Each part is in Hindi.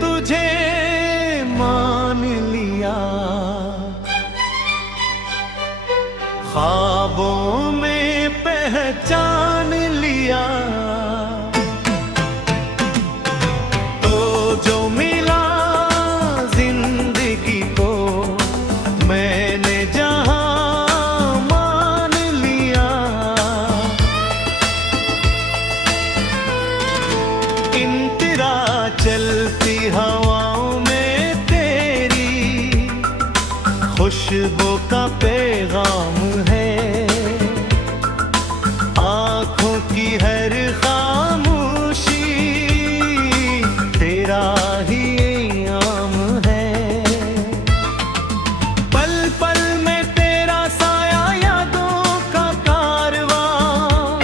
तुझे मान लिया, ख्वाबों में पहचान लिया। तो जो मिला जिंदगी को मैंने जहां मान लिया। इन तेरा चलती हवाओं में तेरी खुशबू का पैगाम है। आँखों की हर खामोशी तेरा ही आम है। पल पल में तेरा साया यादों का कारवां,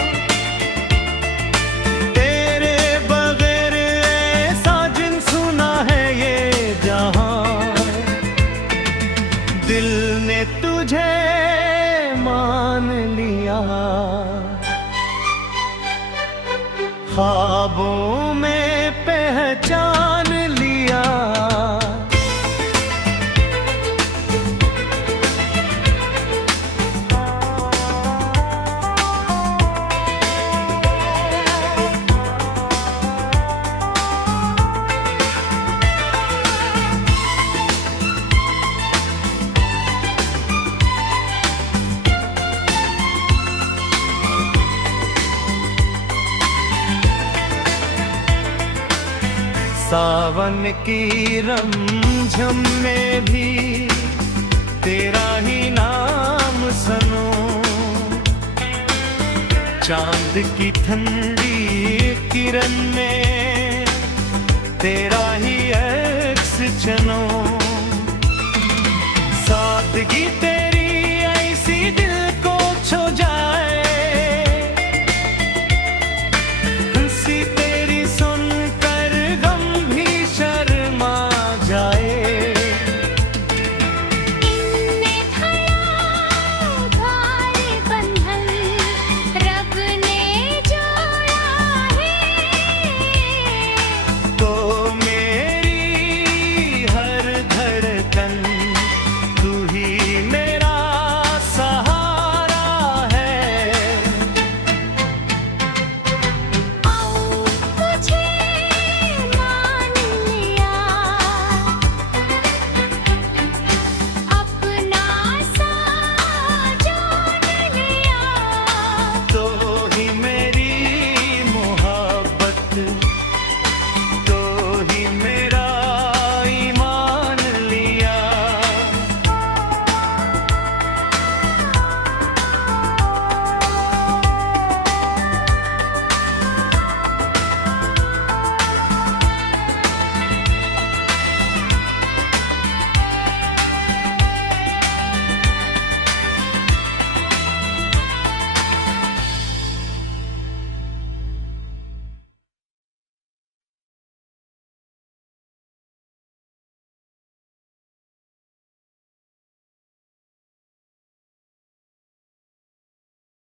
तेरे बगैर ऐसा जिन सुना है ये जहां। दिल ने तुझे मान लिया, ख्वाबों में पहचान लिया। सावन की रमझम में भी तेरा ही नाम सनो। चांद की ठंडी किरण में तेरा ही अक्स चनो। सादगी